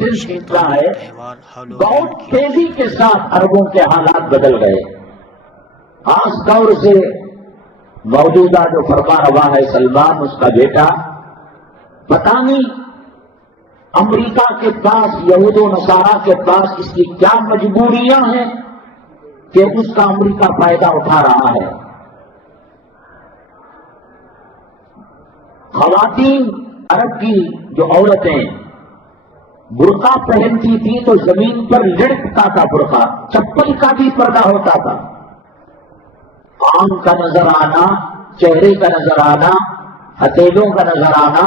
سلسلہ ہے، بہت تیزی کے ساتھ عربوں کے حالات بدل گئے. خاص طور سے موجودہ جو فرما روا ہے سلمان، اس کا بیٹا، پتہ نہیں امریکہ کے پاس، یہود و نصارہ کے پاس اس کی کیا مجبوریاں ہیں کہ اس کا امریکہ فائدہ اٹھا رہا ہے. خواتین عرب کی جو عورتیں برقع پہنتی تھی تو زمین پر لڑکتا تھا برقع، چپل کا بھی پردہ ہوتا تھا. آنکھ کا نظر آنا، چہرے کا نظر آنا، ہتھیلیوں کا نظر آنا،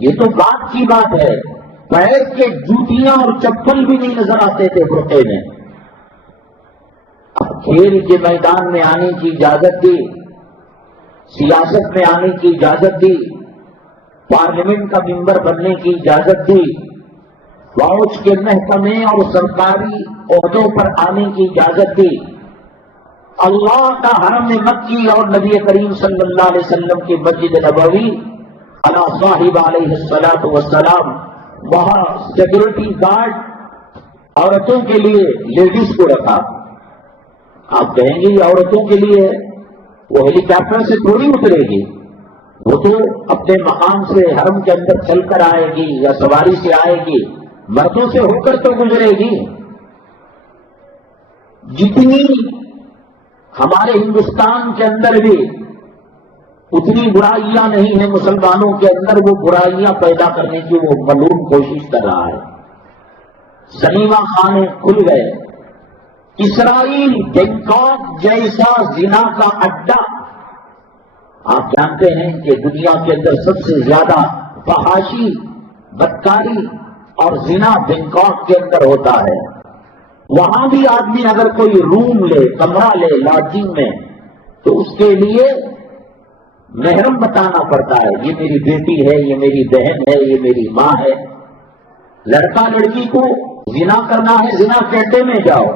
یہ تو بات کی بات ہے. پیر کے جوتیاں اور چپل بھی نہیں نظر آتے تھے برقعے میں. اب کھیل کے میدان میں آنے کی اجازت دی، سیاست میں آنے کی اجازت دی، پارلیمنٹ کا ممبر بننے کی اجازت دی، فوج کے محکمے اور سرکاری عہدوں پر آنے کی اجازت دی. اللہ کا حرم مکی اور نبی کریم صلی اللہ علیہ وسلم کی مسجد نبوی علی صاحب علیہ الصلوۃ والسلام، وہاں سیکورٹی گارڈ عورتوں کے لیے لیڈیز کو رکھا. آپ کہیں گے یہ عورتوں کے لیے، وہ ہیلی کاپٹر سے تھوڑی اترے گی، وہ تو اپنے مقام سے حرم کے اندر چل کر آئے گی یا سواری سے آئے گی، مردوں سے ہو کر تو گزرے گی. جتنی ہمارے ہندوستان کے اندر بھی اتنی برائیاں نہیں ہیں مسلمانوں کے اندر، وہ برائیاں پیدا کرنے کی وہ ملعون کوشش کر رہا ہے. سنیما خانے کھل گئے. اسرائیل بینکاک جیسا زنا کا اڈا. آپ جانتے ہیں کہ دنیا کے اندر سب سے زیادہ فحاشی، بدکاری اور زنا بینکاک کے اندر ہوتا ہے. وہاں بھی آدمی اگر کوئی روم لے، کمرہ لے لاڈجنگ میں، تو اس کے لیے محرم بتانا پڑتا ہے. یہ میری بیٹی ہے، یہ میری بہن ہے، یہ میری ماں ہے. لڑکا لڑکی کو زنا کرنا ہے، زنا کے اڈے میں جاؤ.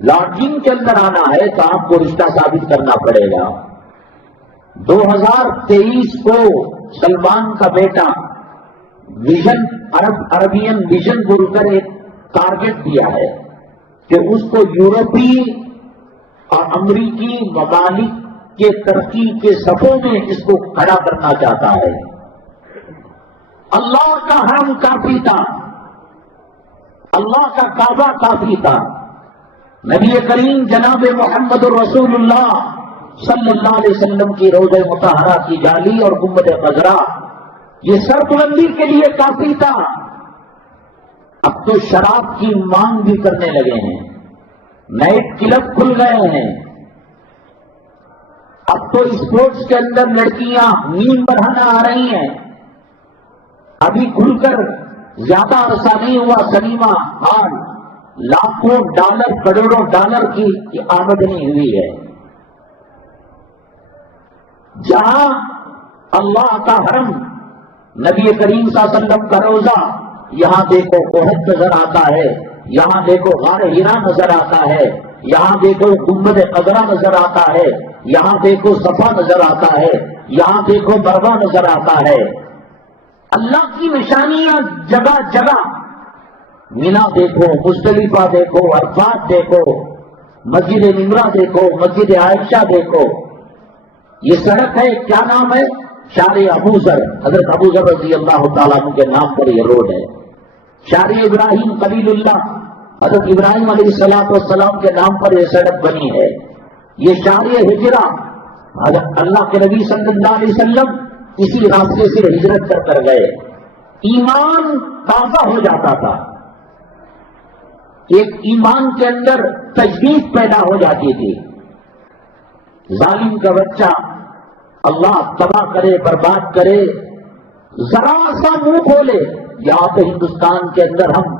لاڈجنگ کے اندر آنا ہے تو آپ کو رشتہ ثابت کرنا پڑے گا. 2023 کو سلمان کا بیٹا ویژن عربین ویژن بول کر ایک ٹارگٹ دیا ہے کہ اس کو یورپی اور امریکی ممالک کے ترقی کے صفوں میں اس کو کھڑا کرنا چاہتا ہے. اللہ کا حرم کافی تھا، اللہ کا کعبہ کافی تھا. نبی کریم جناب محمد الرسول اللہ صلی اللہ علیہ وسلم کی روضہ مطہرہ کی جالی اور گنبد خضرا، یہ سربلندی کے لیے کافی تھا. اب تو شراب کی مانگ بھی کرنے لگے ہیں، نائٹ کلب کھل گئے ہیں. اب تو اسپورٹس کے اندر لڑکیاں نیم بڑھانا آ رہی ہیں. ابھی کھل کر زیادہ عرصہ نہیں ہوا، سنیما ہال لاکھوں ڈالر کروڑوں ڈالر کی آمدنی ہوئی ہے. جہاں اللہ کا حرم، نبی کریم صلی اللہ علیہ وسلم کا روضہ، یہاں دیکھو کوہت نظر آتا ہے، یہاں دیکھو غار ہرا نظر آتا ہے، یہاں دیکھو گنبد خضرا نظر آتا ہے، یہاں دیکھو صفا نظر آتا ہے، یہاں دیکھو مروہ نظر آتا ہے. اللہ کی نشانیاں جگہ جگہ. مینا دیکھو، مزدلفہ دیکھو، عرفات دیکھو، مسجد نمرہ دیکھو، مسجد عائشہ دیکھو. یہ سڑک ہے، کیا نام ہے؟ شارع ابو ذر، حضرت ابو ذر رضی اللہ تعالیٰ عنہ کے نام پر یہ روڈ ہے. شارع ابراہیم خلیل اللہ، حضرت ابراہیم علیہ الصلوۃ والسلام کے نام پر یہ سڑک بنی ہے. یہ شارع ہجرہ، حضرت اللہ کے نبی صلی اللہ علیہ وسلم اسی راستے سے ہجرت کر گئے. ایمان تازہ ہو جاتا تھا، ایک ایمان کے اندر تجدید پیدا ہو جاتی تھی. ظالم کا بچہ اللہ تباہ کرے، برباد کرے، ذرا سا منہ کھولے. یہاں تو ہندوستان کے اندر ہم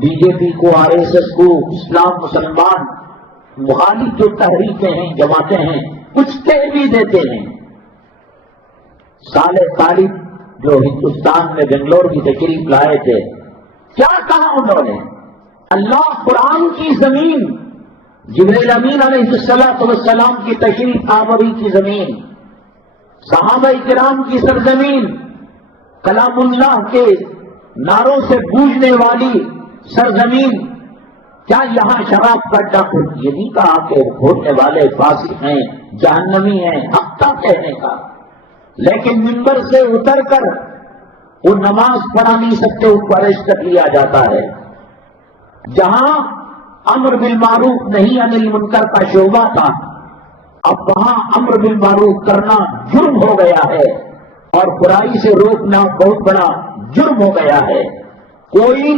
بی جے پی کو، آر ایس ایس کو، اسلام مسلمان مخالف جو تحریکیں ہیں، جماعتیں ہیں، کچھ کہہ بھی دیتے ہیں. صالح طالب جو ہندوستان میں بنگلور کی تشریف لائے تھے، کیا کہا انہوں نے؟ اللہ قرآن کی زمین، جبریل امین علیہ السلام کی تشریف آوری کی زمین، صحابہ کرام کی سرزمین، کلام اللہ کے ناروں سے گونجنے والی سرزمین، کیا یہاں شراب کا ڈک؟ یہ نہیں کہا کہ کھولنے والے فاسق ہیں، جہنمی ہیں، حق تھا کہنے کا، لیکن منبر سے اتر کر وہ نماز پڑھا نہیں سکتے، اس کو اریسٹ کر لیا جاتا ہے۔ جہاں امر بالمعروف نہیں عن المنکر کا شعبہ تھا، اب وہاں امر بالمعروف کرنا جرم ہو گیا ہے اور برائی سے روکنا بہت بڑا جرم ہو گیا ہے۔ کوئی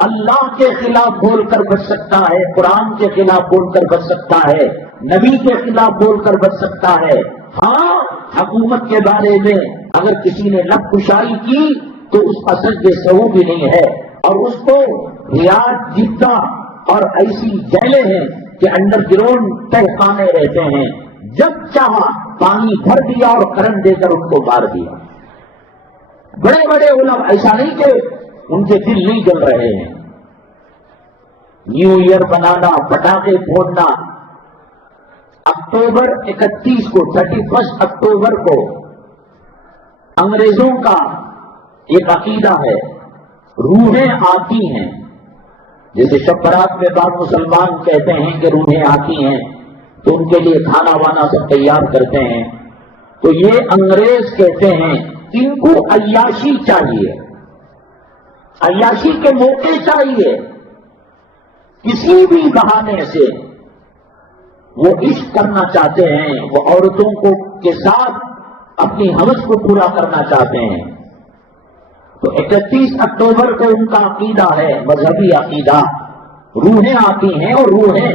اللہ کے خلاف بول کر بچ سکتا ہے، قرآن کے خلاف بول کر بچ سکتا ہے، نبی کے خلاف بول کر بچ سکتا ہے۔ ہاں، حکومت کے بارے میں اگر کسی نے لب کشائی کی تو اس کا سجد سہو بھی نہیں ہے، اور اس کو ریاض جدہ اور ایسی جیلیں ہیں کہ انڈر گراؤنڈ تہخانے رہتے ہیں، جب چاہا پانی بھر دیا اور کرنٹ دے کر ان کو مار دیا۔ بڑے بڑے علماء، ایسا نہیں کہ ان کے دل نہیں جل رہے ہیں۔ نیو ایئر بنانا، پٹاخے پھوڑنا، اکتوبر 31 کو 31 اکتوبر کو انگریزوں کا ایک عقیدہ ہے، روحیں آتی ہیں، جیسے شب برات میں بعض مسلمان کہتے ہیں کہ روحیں آتی ہیں تو ان کے لیے کھانا وانا سب تیار کرتے ہیں، تو یہ انگریز کہتے ہیں ان کو عیاشی چاہیے، عیاشی کے موقع چاہیے، کسی بھی بہانے سے وہ عشق کرنا چاہتے ہیں، وہ عورتوں کو کے ساتھ اپنی ہوس کو پورا کرنا چاہتے ہیں۔ تو 31 اکتوبر کو ان کا عقیدہ ہے، مذہبی عقیدہ، روحیں آتی ہیں اور روحیں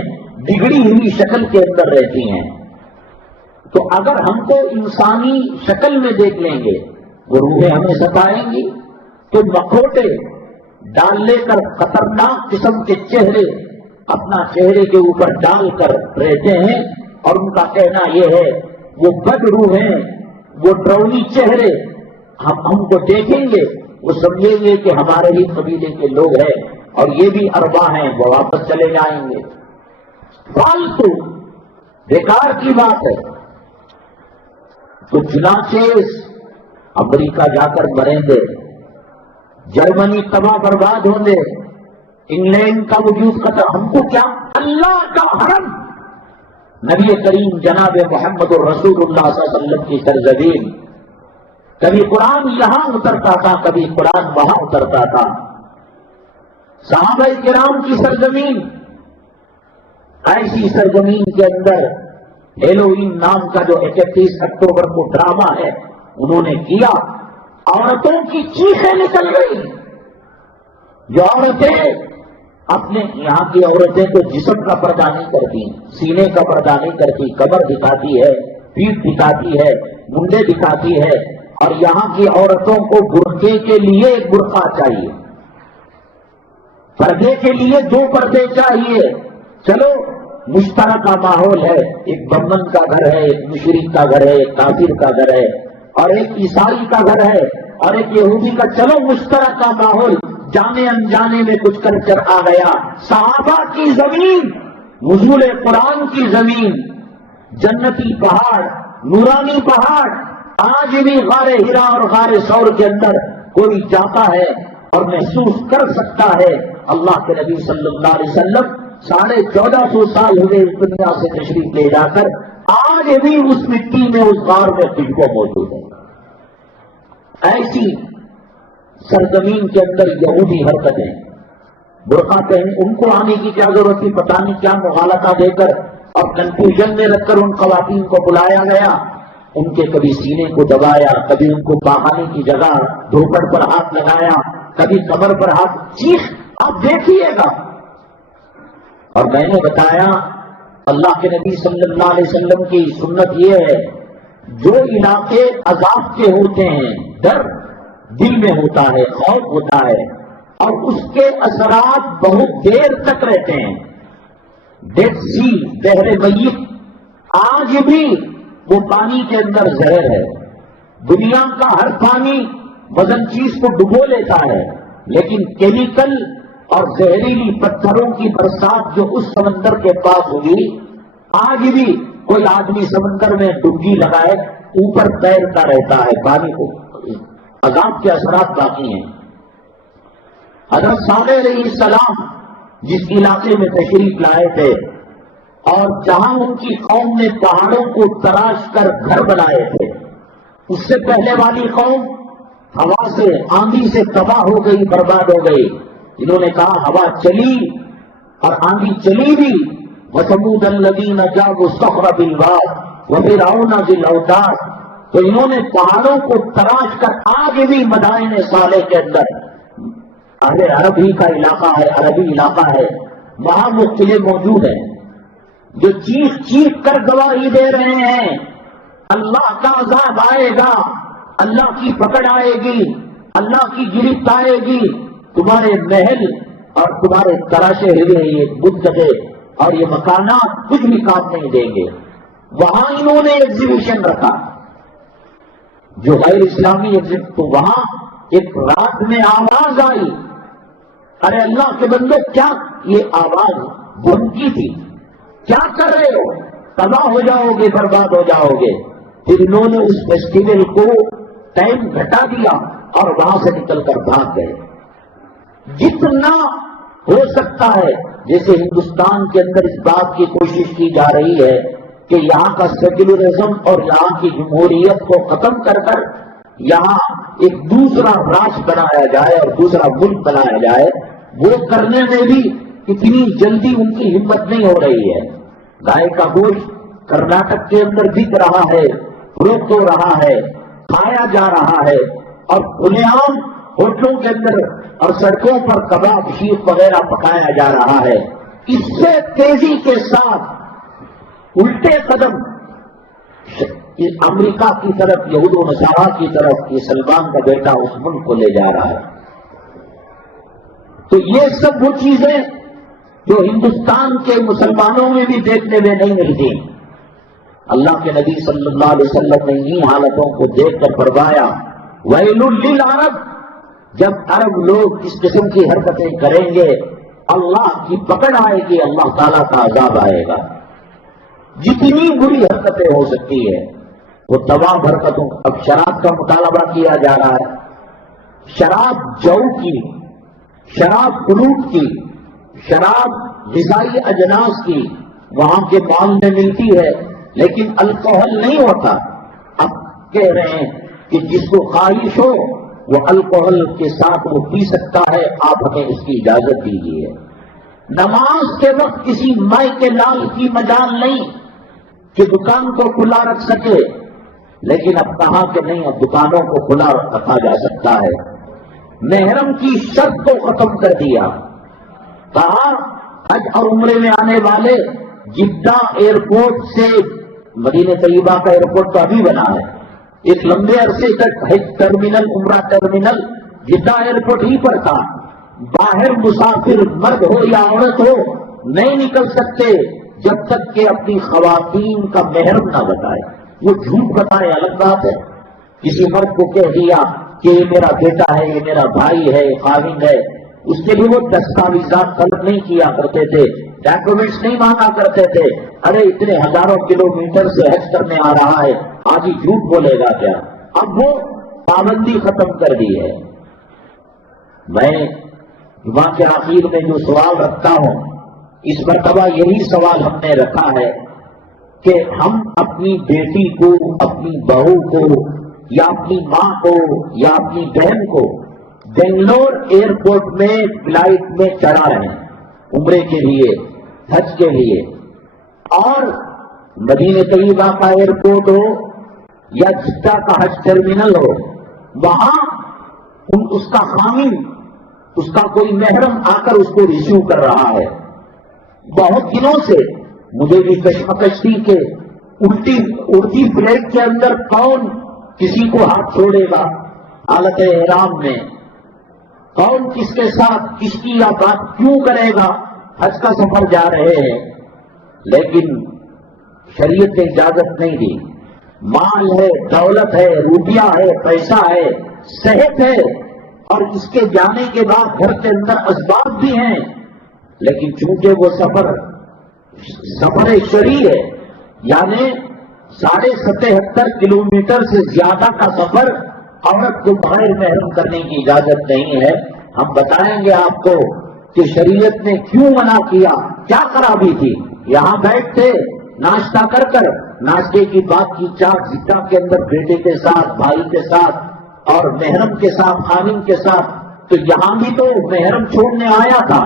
بگڑی ہوئی شکل کے اندر رہتی ہیں، تو اگر ہم کو انسانی شکل میں دیکھ لیں گے وہ روحیں ہمیں ستائیں گی، تو مکھوٹے ڈال لے کر خطرناک قسم کے چہرے اپنا چہرے کے اوپر ڈال کر رہتے ہیں، اور ان کا کہنا یہ ہے وہ بد روحیں، وہ ڈرونی چہرے ہم کو دیکھیں گے، وہ سمجھیں گے کہ ہمارے ہی قبیلے کے لوگ ہیں اور یہ بھی اربا ہیں، وہ واپس چلے جائیں گے۔ فالتو بیکار کی بات ہے۔ تو چنانچہ امریکہ جا کر مریں گے، جرمنی تباہ برباد ہوں گے، انگلینڈ کا وجود ختم، ہم کو کیا؟ اللہ کا حرم، نبی کریم جناب محمد الرسول اللہ صلی اللہ علیہ وسلم کی سرزمین، کبھی قرآن یہاں اترتا تھا، کبھی قرآن وہاں اترتا تھا، صحابہ کرام کی سرزمین، ایسی سرزمین کے اندر ہیلوئین نام کا جو 31 اکتوبر کو ڈرامہ ہے انہوں نے کیا، عورتوں کی چیخیں نکل گئی، جو عورتیں اپنے یہاں کی عورتیں تو جسم کا پردہ نہیں کرتی، سینے کا پردہ نہیں کرتی، کمر دکھاتی ہے، پیٹھ دکھاتی ہے، منڈے دکھاتی ہے، اور یہاں کی عورتوں کو برقعے کے لیے ایک برقع چاہیے، پردے کے لیے 2 پردے چاہیے۔ چلو مشترکہ ماحول ہے، ایک بمن کا گھر ہے، ایک مشرک کا گھر ہے، ایک کافر کا گھر ہے، اور ایک عیسائی کا گھر ہے، اور ایک یہودی کا، چلو مشترکہ ماحول، جانے انجانے میں کچھ کلچر آ گیا۔ صحابہ کی زمین، نزول قرآن کی زمین، جنتی پہاڑ، نورانی پہاڑ، آج بھی غار ہرا اور غار ثور کے اندر کوئی جاتا ہے اور محسوس کر سکتا ہے۔ اللہ کے نبی صلی اللہ علیہ وسلم 1450 سال ہوئے اس دنیا سے تشریف لے جا کر، آج بھی اس مٹی میں اس غار میں خوشبو موجود ہے۔ ایسی سرزمین کے اندر یہودی حرکتیں، برقع پہن، ان کو آنے کی کیا ضرورت تھی؟ پتہ نہیں کیا مغالطہ دے کر اور کنفیوژن میں رکھ کر ان خواتین کو بلایا گیا، ان کے کبھی سینے کو دبایا، کبھی ان کو پاخانے کی جگہ دھوپڑ پر ہاتھ لگایا، کبھی کمر پر ہاتھ، چیخ آپ دیکھیے گا۔ اور میں نے بتایا اللہ کے نبی صلی اللہ علیہ وسلم کی سنت یہ ہے، جو علاقے عذاب کے ہوتے ہیں، ڈر دل میں ہوتا ہے، خوف ہوتا ہے، اور اس کے اثرات بہت دیر تک رہتے ہیں۔ ڈیڈ سی، بحر میت، آج بھی وہ پانی کے اندر زہر ہے۔ دنیا کا ہر پانی وزن چیز کو ڈبو لیتا ہے، لیکن کیمیکل اور زہریلی پتھروں کی برسات جو اس سمندر کے پاس ہوئی، آج بھی کوئی آدمی سمندر میں ڈبکی لگائے اوپر تیرتا رہتا ہے، پانی کو عذاب کے اثرات باقی ہیں۔ حضرت صالح علیہ السلام جس علاقے میں تشریف لائے تھے اور جہاں ان کی قوم نے پہاڑوں کو تراش کر گھر بنائے تھے، اس سے پہلے والی قوم ہوا سے، آندھی سے تباہ ہو گئی، برباد ہو گئی. انہوں نے کہا ہوا چلی اور آندھی چلی بھی. وَثَمُودَ الَّذِينَ جَابُوا الصَّخْرَ بِالْوَادِ وَفِرْعَوْنَ ذِي الْأَوْتَادِ. تو انہوں نے پہاڑوں کو تراش کر آگے بھی مدائن صالح کے اندر، اہل عرب ہی کا علاقہ ہے، عربی علاقہ ہے، وہاں وہ قلعے موجود ہیں جو چیخ چیخ کر گواہی دے رہے ہیں اللہ کا عذاب آئے گا، اللہ کی پکڑ آئے گی، اللہ کی گرفت آئے گی، تمہارے محل اور تمہارے تراشے ہوئے یہ بتگدے اور یہ مکانات کچھ بھی کام نہیں دیں گے. وہاں انہوں نے ایگزیبیشن رکھا جو غیر اسلامی ایگزیبیشن. تو وہاں ایک رات میں آواز آئی، ارے اللہ کے بندے کیا یہ آواز دھمکی تھی، کیا کر رہے ہو، تباہ ہو جاؤ گے، برباد ہو جاؤ گے. پھر انہوں نے اس فیسٹیول کو ٹائم گھٹا دیا اور وہاں سے نکل کر بھاگ گئے. جتنا ہو سکتا ہے، جیسے ہندوستان کے اندر اس بات کی کوشش کی جا رہی ہے کہ یہاں کا سیکولرزم اور یہاں کی جمہوریت کو ختم کر کر یہاں ایک دوسرا راج بنایا جائے اور دوسرا ملک بنایا جائے، وہ کرنے میں بھی اتنی جلدی ان کی ہمت نہیں ہو رہی ہے. گائے کا گوشت کرناٹک کے اندر بک رہا ہے، فروخت ہو رہا ہے، کھایا جا رہا ہے، اور کھلے عام ہوٹلوں کے اندر اور سڑکوں پر کباب شیخ وغیرہ پکایا جا رہا ہے. اس سے تیزی کے ساتھ الٹے قدم امریکہ کی طرف، یہود و نصارہ کی طرف یہ سلمان کا بیٹا اس ملک کو لے جا رہا ہے. تو یہ سب وہ چیزیں جو ہندوستان کے مسلمانوں میں بھی دیکھنے میں نہیں ملتی. اللہ کے نبی صلی اللہ علیہ وسلم نے انہی حالتوں کو دیکھ کر فرمایا ویل للعرب، جب عرب لوگ اس قسم کی حرکتیں کریں گے اللہ کی پکڑ آئے گی، اللہ تعالیٰ کا عذاب آئے گا. جتنی بری حرکتیں ہو سکتی ہے وہ تمام حرکتوں. اب شراب کا مطالبہ کیا جا رہا ہے، شراب جو کی، شراب فروٹ کی، شراب غذائی اجناس کی وہاں کے مال میں ملتی ہے، لیکن الکوہل نہیں ہوتا. اب کہہ رہے ہیں کہ جس کو خواہش ہو وہ الکوہل کے ساتھ وہ پی سکتا ہے، آپ ہمیں اس کی اجازت دیجیے. نماز کے وقت کسی مائی کے لال کی مجال نہیں کہ دکان کو کھلا رکھ سکے، لیکن اب کہا کہ نہیں، اب دکانوں کو کھلا رکھا جا سکتا ہے. محرم کی شرط کو ختم کر دیا، کہا حج اور عمرے میں آنے والے جدہ ایئرپورٹ سے، مدینہ طیبہ کا ایئرپورٹ تو ابھی بنا ہے، ایک لمبے عرصے تک حج ٹرمینل، عمرہ ٹرمینل جدہ ایئرپورٹ ہی پر تھا. باہر مسافر مرد ہو یا عورت ہو نہیں نکل سکتے جب تک کہ اپنی خواتین کا محرم نہ بتائے. وہ جھوٹ بتائے الگ بات ہے. کسی مرد کو کہہ دیا کہ یہ میرا بیٹا ہے، یہ میرا بھائی ہے، خاوند ہے، اس کے لیے وہ دستاویزات طلب نہیں کیا کرتے تھے، ڈاکومنٹس نہیں مانگا کرتے تھے. ارے اتنے ہزاروں کلومیٹر سے حج کرنے آ رہا ہے، آج ہی جھوٹ بولے گا کیا؟ اب وہ پابندی ختم کر دی ہے. میں جمعہ کے آخر میں جو سوال رکھتا ہوں، اس مرتبہ یہی سوال ہم نے رکھا ہے کہ ہم اپنی بیٹی کو، اپنی بہو کو، یا اپنی ماں کو، یا اپنی بہن کو بنگلور ایئرپورٹ میں فلائٹ میں چڑھا رہے ہیں عمرے کے لیے، حج کے لیے، اور مدینہ طیبہ کا ایئرپورٹ ہو یا جدہ کا حج ٹرمینل ہو، وہاں اس کا خامن، اس کا کوئی محرم آ کر اس کو ریسیو کر رہا ہے. بہت دنوں سے مجھے بھی کشمکش تھی کہ اڑتی فلائٹ کے اندر کون کسی کو ہاتھ چھوڑے گا حالت احرام میں، کون کس کے ساتھ کس کی یا بات کیوں کرے گا. حج کا سفر جا رہے ہیں، لیکن شریعت نے اجازت نہیں دی. مال ہے، دولت ہے، روپیہ ہے، پیسہ ہے، صحت ہے، اور اس کے جانے کے بعد گھر کے اندر اسباب بھی ہیں، لیکن چونکہ وہ سفر شرعی ہے، یعنی 77.5 کلومیٹر سے زیادہ کا سفر عورت کو بغیر محرم کرنے کی اجازت نہیں ہے. ہم بتائیں گے آپ کو کہ شریعت نے کیوں منع کیا، کیا خرابی تھی۔ یہاں بیٹھتے ناشتہ کر کر، ناشتے کی بات کی چاٹ زکا کے اندر بیٹے کے ساتھ، بھائی کے ساتھ اور محرم کے ساتھ، خامن کے ساتھ، تو یہاں بھی تو محرم چھوڑنے آیا تھا،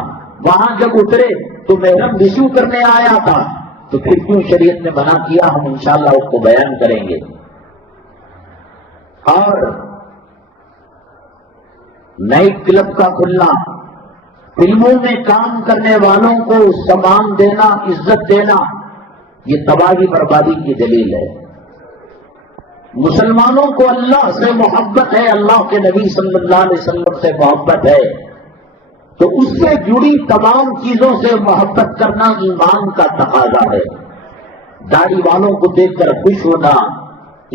وہاں جب اترے تو محرم ریسیو کرنے آیا تھا، تو پھر کیوں شریعت نے منع کیا، ہم انشاءاللہ اس کو بیان کریں گے۔ اور نائٹ کلب کا کھلنا، فلموں میں کام کرنے والوں کو سامان دینا، عزت دینا، یہ تباہی بربادی کی دلیل ہے۔ مسلمانوں کو اللہ سے محبت ہے، اللہ کے نبی صلی اللہ علیہ وسلم سے محبت ہے، تو اس سے جڑی تمام چیزوں سے محبت کرنا ایمان کا تقاضا ہے۔ داڑھی والوں کو دیکھ کر خوش ہونا،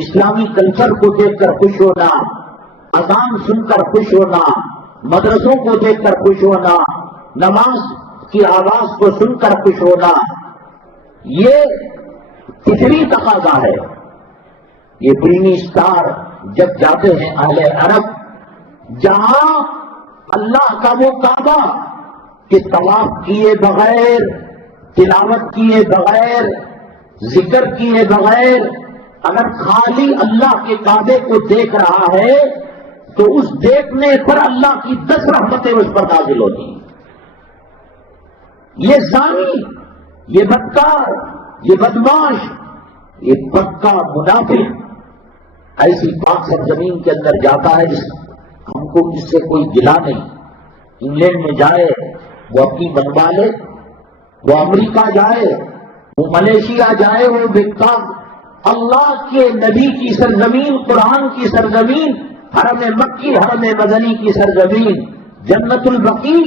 اسلامی کلچر کو دیکھ کر خوش ہونا، اذان سن کر خوش ہونا، مدرسوں کو دیکھ کر خوش ہونا، نماز کی آواز کو سن کر خوش ہونا، یہ فطری تقاضا ہے۔ یہ پرینی اسٹار جب جاتے ہیں اہل عرب، جہاں اللہ کا وہ کعبہ کہ طواف کیے بغیر، تلاوت کیے بغیر، ذکر کیے بغیر اگر خالی اللہ کے کعبے کو دیکھ رہا ہے تو اس دیکھنے پر اللہ کی 10 رحمتیں اس پر نازل ہوتی ہیں۔ یہ زانی، یہ بدکار، یہ بدماش، یہ پکا منافق ایسی پاک سرزمین کے اندر جاتا ہے جس ہم کو اس سے کوئی گلا نہیں۔ انگلینڈ میں جائے وہ اپنی بنوا لے، وہ امریکہ جائے، وہ ملیشیا جائے، وہ بیکار اللہ کے نبی کی سرزمین، قرآن کی سرزمین، حرم مکی، حرم مدنی کی سرزمین، جنت البقیع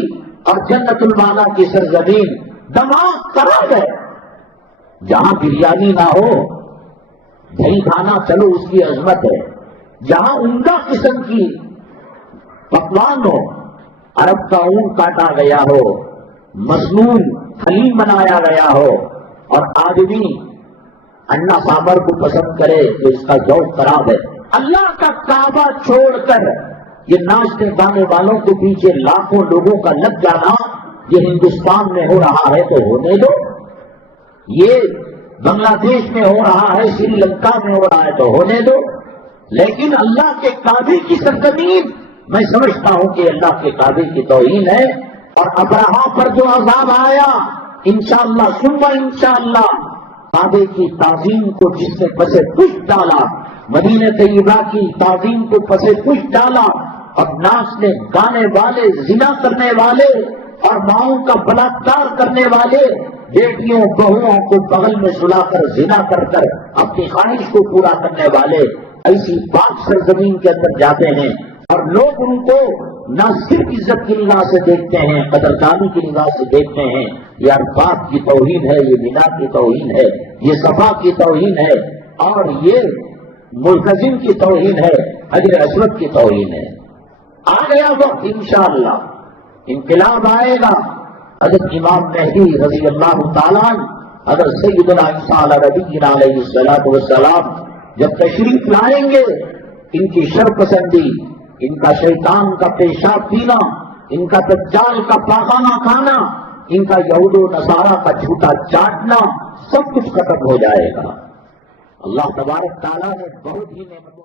اور جنت المالا کی سرزمین دماغ خراب ہے۔ جہاں بریانی نہ ہو، دہی کھانا چلو اس کی عظمت ہے، جہاں عمدہ قسم کی پکوان ہو، عرب کا اونٹ کاٹا گیا ہو، مسنون حلیم بنایا گیا ہو، اور آدمی انڈا سامر کو پسند کرے تو اس کا ذوق خراب ہے۔ اللہ کا کعبہ چھوڑ کر یہ ناچنے گانے والوں کے پیچھے لاکھوں لوگوں کا لگ جانا، یہ ہندوستان میں ہو رہا ہے تو ہونے دو، یہ بنگلہ دیش میں ہو رہا ہے، سری لنکا میں ہو رہا ہے تو ہونے دو، لیکن اللہ کے کعبے کی سرزمین، میں سمجھتا ہوں کہ اللہ کے کعبے کی توہین ہے۔ اور ابرہا پر جو عذاب آیا، انشاءاللہ ثم انشاءاللہ کعبے کی تعظیم کو جس نے پسے پشت ڈالا، مدینہ طیبہ کی تعظیم کو پسے پشت ڈالا، اور ناچنے گانے والے، زنا کرنے والے اور ماؤں کا بلاತ್ಕಾರ کرنے والے، بیٹیوں بہوؤں کو بغل میں سلا کر زنا کر کر اپنی خواہش کو پورا کرنے والے ایسی پاک سرزمین کے اندر جاتے ہیں، اور لوگ ان کو نہ صرف عزت کی نگاہ سے دیکھتے ہیں، قدردانی کی نگاہ سے دیکھتے ہیں۔ یہ عرفات کی توہین ہے، یہ مینا کی توہین ہے، یہ صفا کی توہین ہے، اور یہ ملتزم کی توہین ہے، حجر اسود کی توہین ہے۔ آ گیا وقت انشاءاللہ انقلاب آئے گا۔ حضرت امام مہدی رضی اللہ تعالیٰ عنہ، حضرت سیدنا عیسیٰ نبینا علیہ الصلوۃ والسلام جب تشریف لائیں گے، ان کی شرپسندی، ان کا شیطان کا پیشاب پینا، ان کا دجال کا پاخانہ کھانا، ان کا یہود و نصارہ کا جھوٹا چاٹنا، سب کچھ ختم ہو جائے گا۔ اللہ تبارک تعالیٰ نے بہت ہی نعمت